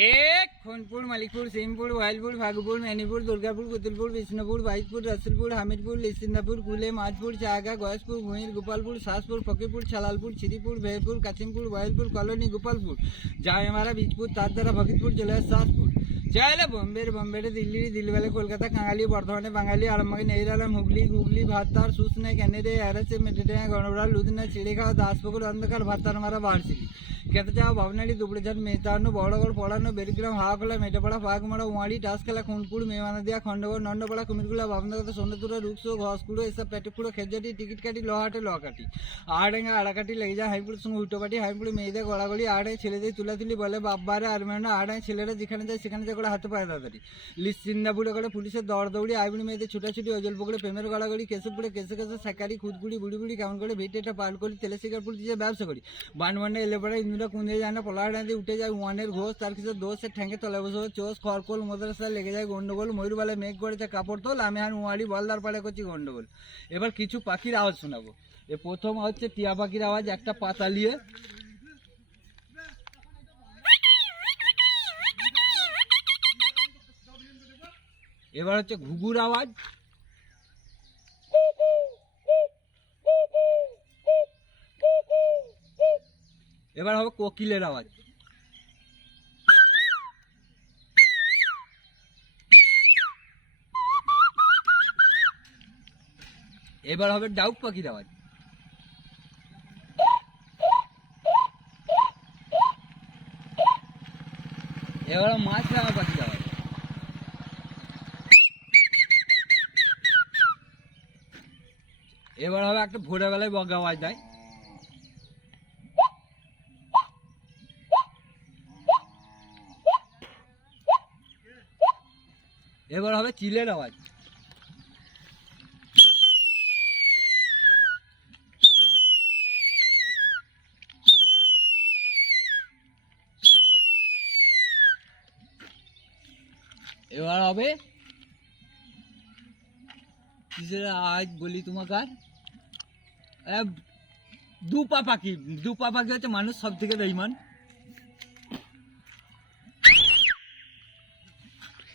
एक खोनपुर, मलिकपुर, सीमपुर, वाइलपुर, फागुपुर, मैनीपुर, दुर्गापुर, कुतुलपुर, विष्णुपुर, बाइकपुर, रसुलपुर, हमीरपुर, लिसिंदापुर, कुले, माजपुर, चागा, गौसपुर, भुईर, गोपालपुर, सासपुर, फकीरपुर, छलालपुर, छिरीपुर, भैरपुर, काचिमपुर, वाइलपुर, कॉलोनी, गोपालपुर, जहाँ हमारा बीजपुर, तारदारा, भगतपुर, जला सासपुर, चाहे बम्बे दिल्ली, दिलवाले, कोलकाता, कांगाली, बर्धमाने, बांगाली, आलमबाग, नेहराला, हुगली, गुगली, भातार, सुसने, कैनेडे, एरसे, मेटेटे, गणोरा, लुधिना, चिड़िका, दासपुकुर, अंधकार, भातार, हमारा बाहरसिली, केतचा, भावनाड़ी, दुबड़ेझाट, मेहतानो, बड़गढ़, पड़ानो, बेरिग्राम, हाकला, मेटापाड़ा, फागमारा, वाड़ी, टास्कला, खूनपुर, मेवानादिया, खंडगढ़, नंदपाड़ा, कुमिरगुला, भावनगर, सोनपुरा, रुक्सो, घसकुड़ो, एसब पेटपुरो, खेजाटी, टिकिट काटी, लोहाटे, लोहाकाटी, आड़ेंगा, आड़ाकाटी, लेजा, हाईपुर, संग उल्टोपाटी, हाईपुर, मेয়েদের গড়াগড়ি, আড়ে ছেলেদের তুলাতুলি বলে বাব্বারে আরমেনা, আড়ে ছেলেরা যেখানে যায় সেখানে যায় করে হাতে পায়ে দাঁড়াতারি, লিসিন্দাপুরে করে পুলিশের দৌড়দৌড়ি, আইবুড়ি মেয়েদের ছুটাছুটি, অজল পুকুরে প্রেমের গড়াগড়ি, কেশবপুরে কেসে কেসে সাকারি, খুদগুড়ি, বুড়ি বুড়ি কেমন করে ভিটেটা পাল করি, তেলে শিকারপুর দিয়ে ব্যবসা করি, বানবান্ডা এলেপাড়া, ইন্দুরা কুঁদে যায় না, পলাহাড়াতে উঠে যায় ওয়ানের ঘোষ, তার কিছু দোষের ঠ্যাঙ্গে তলে বসে চোষ, খড়কোল, মাদ্রাসায় লেগে যায় গন্ডগোল, ময়ূরবালে মেঘ করেছে কাপড় তোল, আমি আর ওয়াড়ি বলদার পাড়ে করছি গন্ডগোল। এবার কিছু পাখির আওয়াজ শোনাবো। এ প্রথম হচ্ছে টিয়া পাখির আওয়াজ, একটা পাতা নিয়ে, এবার হচ্ছে ঘুঘুর আওয়াজ, এবার হবে কোকিলের আওয়াজ, এবার হবে ডাউক পাখির আওয়াজ, এবার মাছ রাঙা পাখির আওয়াজ, এবার হবে একটা ভোরবেলায় বগা আওয়াজ দেয়, এবার হবে চিলের আওয়াজ, এবার হবে কিসের আওয়াজ বলি তোমাকে, দুপা পাখি। দুপা পাখি হচ্ছে মানুষ সব থেকে বেঈমান।